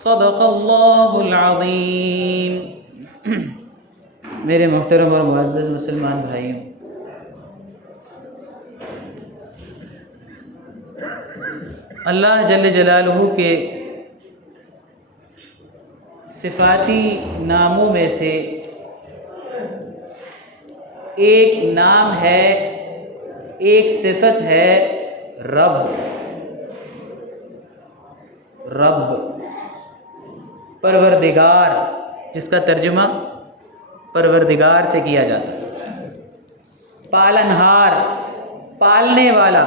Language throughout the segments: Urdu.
صدق اللہ العظیم۔ میرے محترم اور معزز مسلمان بھائیوں، اللہ جل جلالہ کے صفاتی ناموں میں سے ایک نام ہے، ایک صفت ہے رب۔ پروردگار، جس کا ترجمہ پروردگار سے کیا جاتا ہے۔ پالنہار، پالنے والا،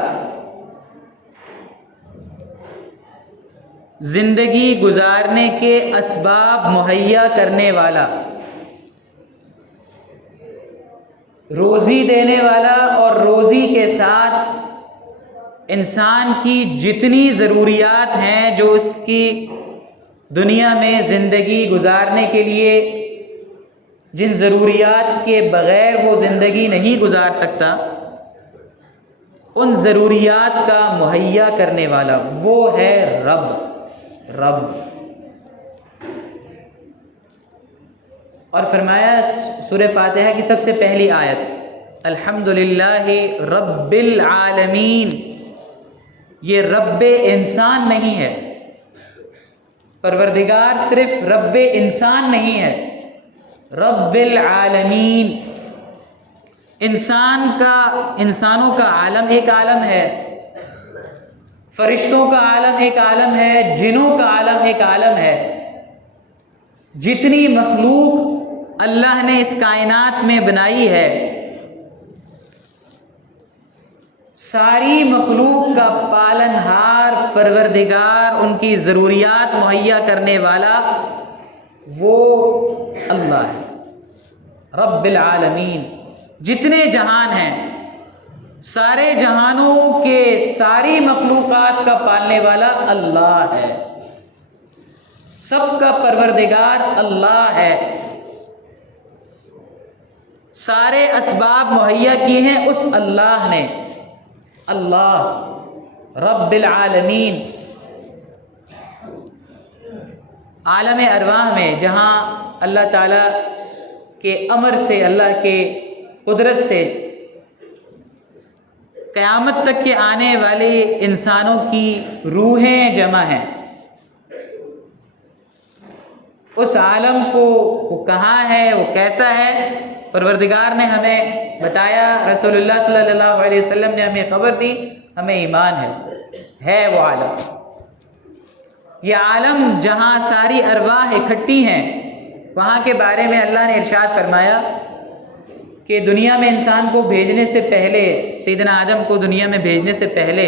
زندگی گزارنے کے اسباب مہیا کرنے والا، روزی دینے والا، اور روزی کے ساتھ انسان کی جتنی ضروریات ہیں جو اس کی دنیا میں زندگی گزارنے کے لیے، جن ضروریات کے بغیر وہ زندگی نہیں گزار سکتا، ان ضروریات کا مہیا کرنے والا وہ ہے رب۔ اور فرمایا سورہ فاتحہ کی سب سے پہلی آیت، الحمدللہ رب العالمین، یہ رب انسان نہیں ہے۔ پروردگار صرف رب انسان نہیں ہے، رب العالمین۔ انسانوں کا عالم ایک عالم ہے، فرشتوں کا عالم ایک عالم ہے، جنوں کا عالم ایک عالم ہے۔ جتنی مخلوق اللہ نے اس کائنات میں بنائی ہے، ساری مخلوق کا پالنہار، پروردگار، ان کی ضروریات مہیا کرنے والا وہ اللہ ہے، رب العالمین۔ جتنے جہان ہیں، سارے جہانوں کے ساری مخلوقات کا پالنے والا اللہ ہے، سب کا پروردگار اللہ ہے۔ سارے اسباب مہیا کیے ہیں اس اللہ نے، اللہ رب العالمین۔ عالم ارواح میں، جہاں اللہ تعالیٰ کے امر سے، اللہ کے قدرت سے قیامت تک کے آنے والے انسانوں کی روحیں جمع ہیں، اس عالم کو وہ کہاں ہے، وہ کیسا ہے، پروردگار نے ہمیں بتایا، رسول اللہ صلی اللہ علیہ وسلم نے ہمیں خبر دی، ہمیں ایمان ہے وہ عالم۔ یہ عالم جہاں ساری ارواح اکٹھی ہیں، وہاں کے بارے میں اللہ نے ارشاد فرمایا کہ دنیا میں انسان کو بھیجنے سے پہلے، سیدنا آدم کو دنیا میں بھیجنے سے پہلے،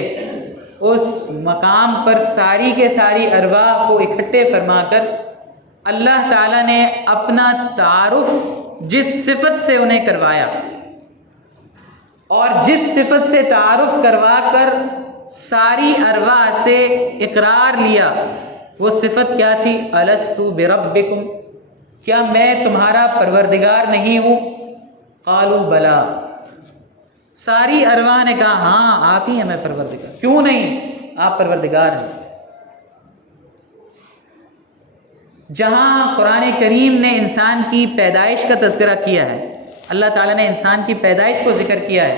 اس مقام پر ساری کے ساری ارواح کو اکٹھے فرما کر اللہ تعالیٰ نے اپنا تعارف جس صفت سے انہیں کروایا، اور جس صفت سے تعارف کروا کر ساری ارواح سے اقرار لیا، وہ صفت کیا تھی؟ الست بربکم، کیا میں تمہارا پروردگار نہیں ہوں؟ قالوا بلا، ساری ارواح نے کہا ہاں آپ ہی ہمیں پروردگار۔ کیوں نہیں؟ آپ پروردگار ہیں۔ جہاں قرآن کریم نے انسان کی پیدائش کا تذکرہ کیا ہے، اللہ تعالیٰ نے انسان کی پیدائش کو ذکر کیا ہے،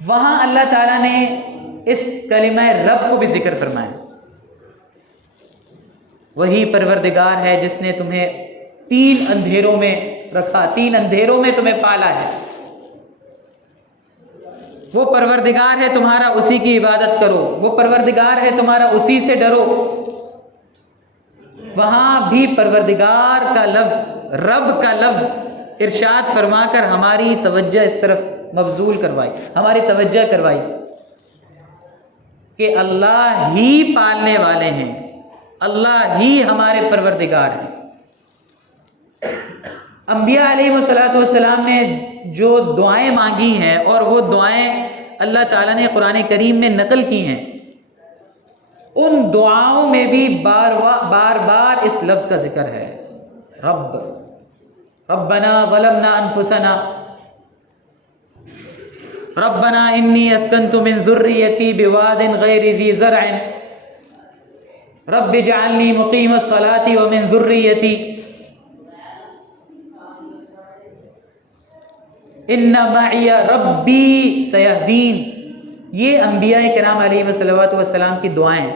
وہاں اللہ تعالیٰ نے اس کلمہ رب کو بھی ذکر فرمایا۔ وہی پروردگار ہے جس نے تمہیں 3 اندھیروں میں رکھا، 3 اندھیروں میں تمہیں پالا ہے۔ وہ پروردگار ہے تمہارا، اسی کی عبادت کرو، وہ پروردگار ہے تمہارا، اسی سے ڈرو۔ وہاں بھی پروردگار کا لفظ، رب کا لفظ ارشاد فرما کر ہماری توجہ اس طرف مبذول کروائی، ہماری توجہ کروائی کہ اللہ ہی پالنے والے ہیں، اللہ ہی ہمارے پروردگار ہیں۔ انبیاء علیہ والسلام نے جو دعائیں مانگی ہیں، اور وہ دعائیں اللہ تعالیٰ نے قرآن کریم میں نقل کی ہیں، ان دعاؤں میں بھی بار بار اس لفظ کا ذکر ہے، ربنا ظلمنا انفسنا ربنا انی اسکنت من ذریتی بواد غیر ذی زرع رب اجعلنی مقیم الصلاۃ ومن ذریتی ان معی ربی سیہدین. یہ انبیاء کرام علیہ الصلوۃ والسلام کی دعائیں ہیں.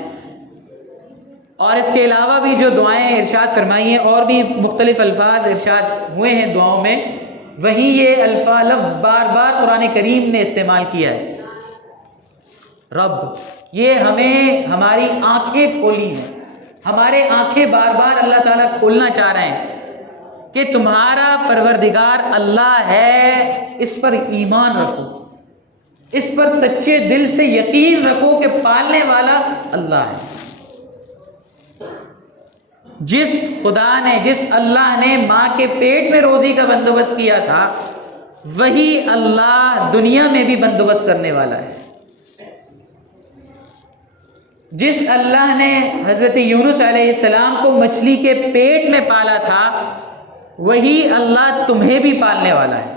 اور اس کے علاوہ بھی جو دعائیں ارشاد فرمائی ہیں اور بھی مختلف الفاظ ارشاد ہوئے ہیں دعاؤں میں، وہیں یہ لفظ بار بار قرآن کریم نے استعمال کیا ہے. رب، یہ ہمیں ہماری آنکھیں کھولی ہیں، ہمارے آنکھیں بار بار اللہ تعالیٰ کھولنا چاہ رہے ہیں کہ تمہارا پروردگار اللہ ہے، اس پر ایمان رکھو، اس پر سچے دل سے یقین رکھو کہ پالنے والا اللہ ہے. جس خدا نے، جس اللہ نے ماں کے پیٹ میں روزی کا بندوبست کیا تھا، وہی اللہ دنیا میں بھی بندوبست کرنے والا ہے. جس اللہ نے حضرت یونس علیہ السلام کو مچھلی کے پیٹ میں پالا تھا، وہی اللہ تمہیں بھی پالنے والا ہے.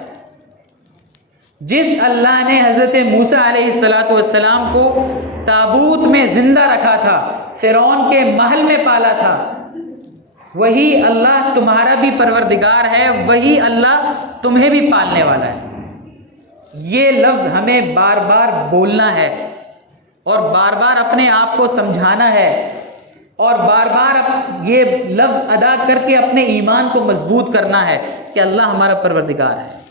جس اللہ نے حضرت موسیٰ علیہ السلام کو تابوت میں زندہ رکھا تھا، فرعون کے محل میں پالا تھا، وہی اللہ تمہارا بھی پروردگار ہے، وہی اللہ تمہیں بھی پالنے والا ہے. یہ لفظ ہمیں بار بار بولنا ہے اور بار بار اپنے آپ کو سمجھانا ہے اور بار بار یہ لفظ ادا کر کے اپنے ایمان کو مضبوط کرنا ہے کہ اللہ ہمارا پروردگار ہے.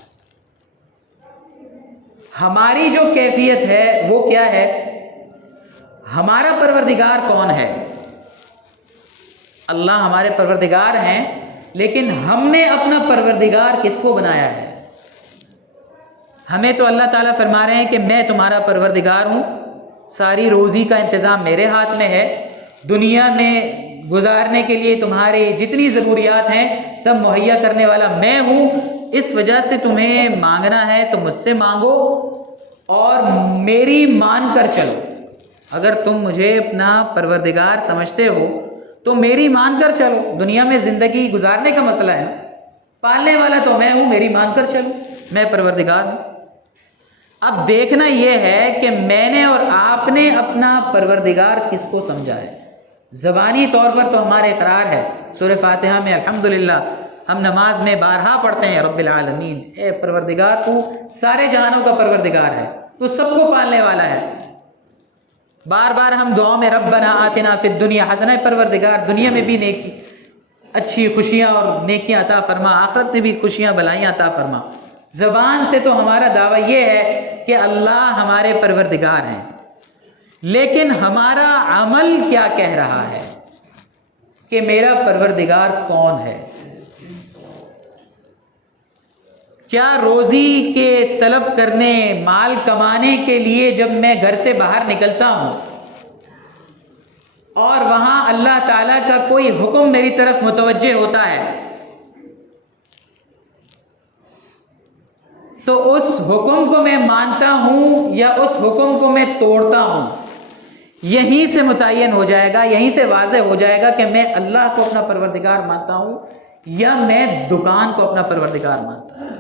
ہماری جو کیفیت ہے وہ کیا ہے؟ ہمارا پروردگار کون ہے؟ اللہ ہمارے پروردگار ہیں، لیکن ہم نے اپنا پروردگار کس کو بنایا ہے؟ ہمیں تو اللہ تعالیٰ فرما رہے ہیں کہ میں تمہارا پروردگار ہوں، ساری روزی کا انتظام میرے ہاتھ میں ہے، دنیا میں گزارنے کے لیے تمہاری جتنی ضروریات ہیں سب مہیا کرنے والا میں ہوں. اس وجہ سے تمہیں مانگنا ہے تو مجھ سے مانگو اور میری مان کر چلو. اگر تم مجھے اپنا پروردگار سمجھتے ہو تو میری مان کر چلو. دنیا میں زندگی گزارنے کا مسئلہ ہے، پالنے والا تو میں ہوں، میری مان کر چلو، میں پروردگار ہوں. اب دیکھنا یہ ہے کہ میں نے اور آپ نے اپنا پروردگار کس کو سمجھا ہے. زبانی طور پر تو ہمارے اقرار ہے، سورہ فاتحہ میں الحمدللہ ہم نماز میں بارہا پڑھتے ہیں رب العالمین، اے پروردگار تو سارے جہانوں کا پروردگار ہے، تو سب کو پالنے والا ہے. بار بار ہم دعاؤں میں ربنا آتنا فی الدنیا حسنہ، پروردگار دنیا میں بھی نیکی، اچھی خوشیاں اور نیکیاں عطا فرما، آخرت میں بھی خوشیاں بلائیاں عطا فرما. زبان سے تو ہمارا دعویٰ یہ ہے کہ اللہ ہمارے پروردگار ہیں، لیکن ہمارا عمل کیا کہہ رہا ہے کہ میرا پروردگار کون ہے؟ کیا روزی کے طلب کرنے، مال کمانے کے لیے جب میں گھر سے باہر نکلتا ہوں اور وہاں اللہ تعالیٰ کا کوئی حکم میری طرف متوجہ ہوتا ہے تو اس حکم کو میں مانتا ہوں یا اس حکم کو میں توڑتا ہوں؟ یہیں سے متعین ہو جائے گا، یہیں سے واضح ہو جائے گا کہ میں اللہ کو اپنا پروردگار مانتا ہوں یا میں دکان کو اپنا پروردگار مانتا ہوں.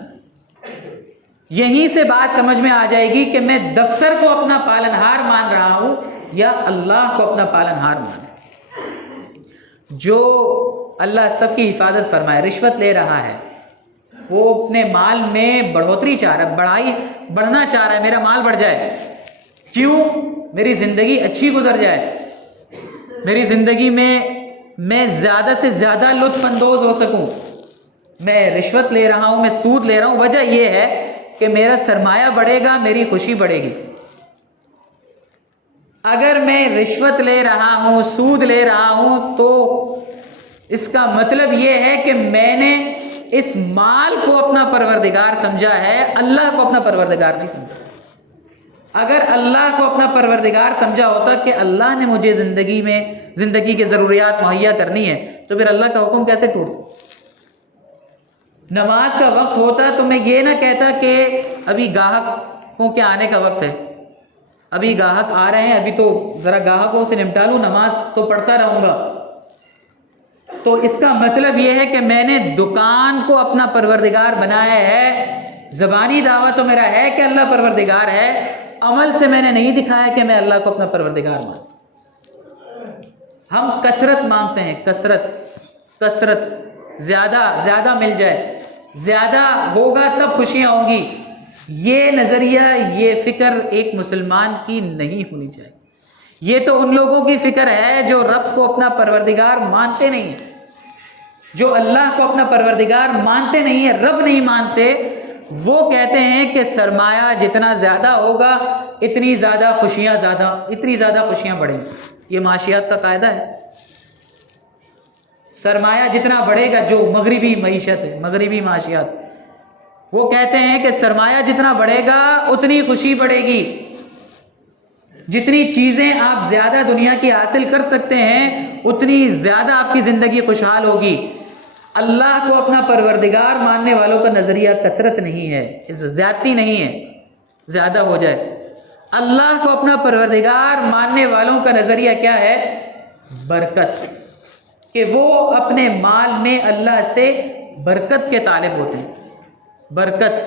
یہیں سے بات سمجھ میں آ جائے گی کہ میں دفتر کو اپنا پالنہار مان رہا ہوں یا اللہ کو اپنا پالنہار مان رہا ہوں. جو اللہ سب کی حفاظت فرمائے رشوت لے رہا ہے، وہ اپنے مال میں بڑھوتری چاہ رہا ہے، بڑھنا چاہ رہا ہے، میرا مال بڑھ جائے. کیوں؟ میری زندگی اچھی گزر جائے، میری زندگی میں زیادہ سے زیادہ لطف اندوز ہو سکوں. میں رشوت لے رہا ہوں، میں سود لے رہا ہوں، وجہ یہ ہے کہ میرا سرمایہ بڑھے گا، میری خوشی بڑھے گی. اگر میں رشوت لے رہا ہوں، سود لے رہا ہوں، تو اس کا مطلب یہ ہے کہ میں نے اس مال کو اپنا پروردگار سمجھا ہے، اللہ کو اپنا پروردگار نہیں سمجھا. اگر اللہ کو اپنا پروردگار سمجھا ہوتا کہ اللہ نے مجھے زندگی کی ضروریات مہیا کرنی ہے، تو پھر اللہ کا حکم کیسے ٹوٹتا؟ نماز کا وقت ہوتا تو میں یہ نہ کہتا کہ ابھی گاہکوں کے آنے کا وقت ہے، ابھی گاہک آ رہے ہیں، ابھی تو ذرا گاہکوں سے نمٹا لوں، نماز تو پڑھتا رہوں گا. تو اس کا مطلب یہ ہے کہ میں نے دکان کو اپنا پروردگار بنایا ہے. زبانی دعویٰ تو میرا ہے کہ اللہ پروردگار ہے، عمل سے میں نے نہیں دکھایا کہ میں اللہ کو اپنا پروردگار مانتا. ہم کثرت مانگتے ہیں، کثرت، زیادہ مل جائے، زیادہ ہوگا تب خوشیاں ہوں گی. یہ نظریہ، یہ فکر ایک مسلمان کی نہیں ہونی چاہیے. یہ تو ان لوگوں کی فکر ہے جو رب کو اپنا پروردگار مانتے نہیں ہیں، جو اللہ کو اپنا پروردگار مانتے نہیں ہیں، رب نہیں مانتے. وہ کہتے ہیں کہ سرمایہ جتنا زیادہ ہوگا اتنی زیادہ خوشیاں بڑھیں گی. یہ معاشیات کا قاعدہ ہے. سرمایہ جتنا بڑھے گا، جو مغربی معیشت ہے، مغربی معاشیات، وہ کہتے ہیں کہ سرمایہ جتنا بڑھے گا اتنی خوشی بڑھے گی. جتنی چیزیں آپ زیادہ دنیا کی حاصل کر سکتے ہیں اتنی زیادہ آپ کی زندگی خوشحال ہوگی. اللہ کو اپنا پروردگار ماننے والوں کا نظریہ کثرت نہیں ہے، زیادتی نہیں ہے، زیادہ ہو جائے. اللہ کو اپنا پروردگار ماننے والوں کا نظریہ کیا ہے؟ برکت، کہ وہ اپنے مال میں اللہ سے برکت کے طالب ہوتے ہیں. برکت.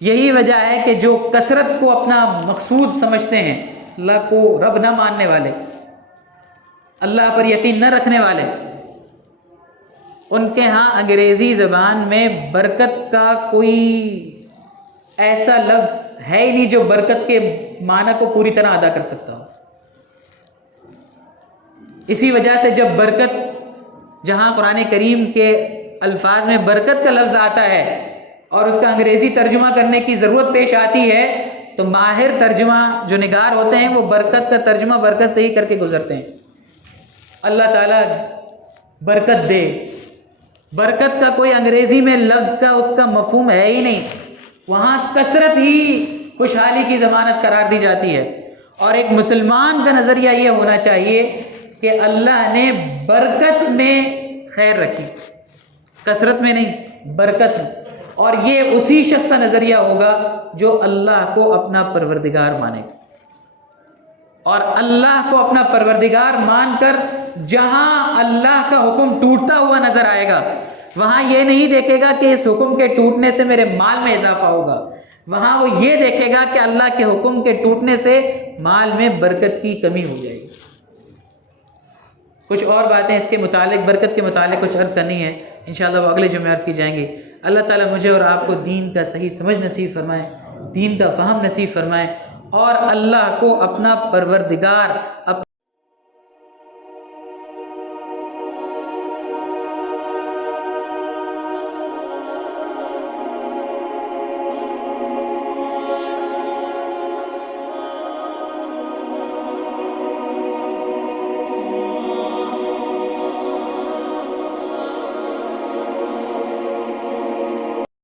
یہی وجہ ہے کہ جو کثرت کو اپنا مقصود سمجھتے ہیں، اللہ کو رب نہ ماننے والے، اللہ پر یقین نہ رکھنے والے، ان کے ہاں انگریزی زبان میں برکت کا کوئی ایسا لفظ ہے ہی نہیں جو برکت کے معنی کو پوری طرح ادا کر سکتا ہو. اسی وجہ سے جب برکت، جہاں قرآن کریم کے الفاظ میں برکت کا لفظ آتا ہے اور اس کا انگریزی ترجمہ کرنے کی ضرورت پیش آتی ہے تو ماہر ترجمہ جو نگار ہوتے ہیں وہ برکت کا ترجمہ برکت سے ہی کر کے گزرتے ہیں. اللہ تعالیٰ برکت دے. برکت کا کوئی انگریزی میں لفظ کا اس کا مفہوم ہے ہی نہیں. وہاں کثرت ہی خوشحالی کی ضمانت قرار دی جاتی ہے. اور ایک مسلمان کا نظریہ یہ ہونا چاہیے کہ اللہ نے برکت میں خیر رکھی، کثرت میں نہیں، برکت میں. اور یہ اسی شخص کا نظریہ ہوگا جو اللہ کو اپنا پروردگار مانے گا. اور اللہ کو اپنا پروردگار مان کر جہاں اللہ کا حکم ٹوٹتا ہوا نظر آئے گا وہاں یہ نہیں دیکھے گا کہ اس حکم کے ٹوٹنے سے میرے مال میں اضافہ ہوگا، وہاں وہ یہ دیکھے گا کہ اللہ کے حکم کے ٹوٹنے سے مال میں برکت کی کمی ہو جائے گی. کچھ اور باتیں اس کے متعلق، برکت کے متعلق کچھ عرض کرنی ہے، انشاءاللہ وہ اگلے جمعے عرض کی جائیں گی. اللہ تعالیٰ مجھے اور آپ کو دین کا صحیح سمجھ نصیب فرمائے، دین کا فہم نصیب فرمائے، اور اللہ کو اپنا پروردگار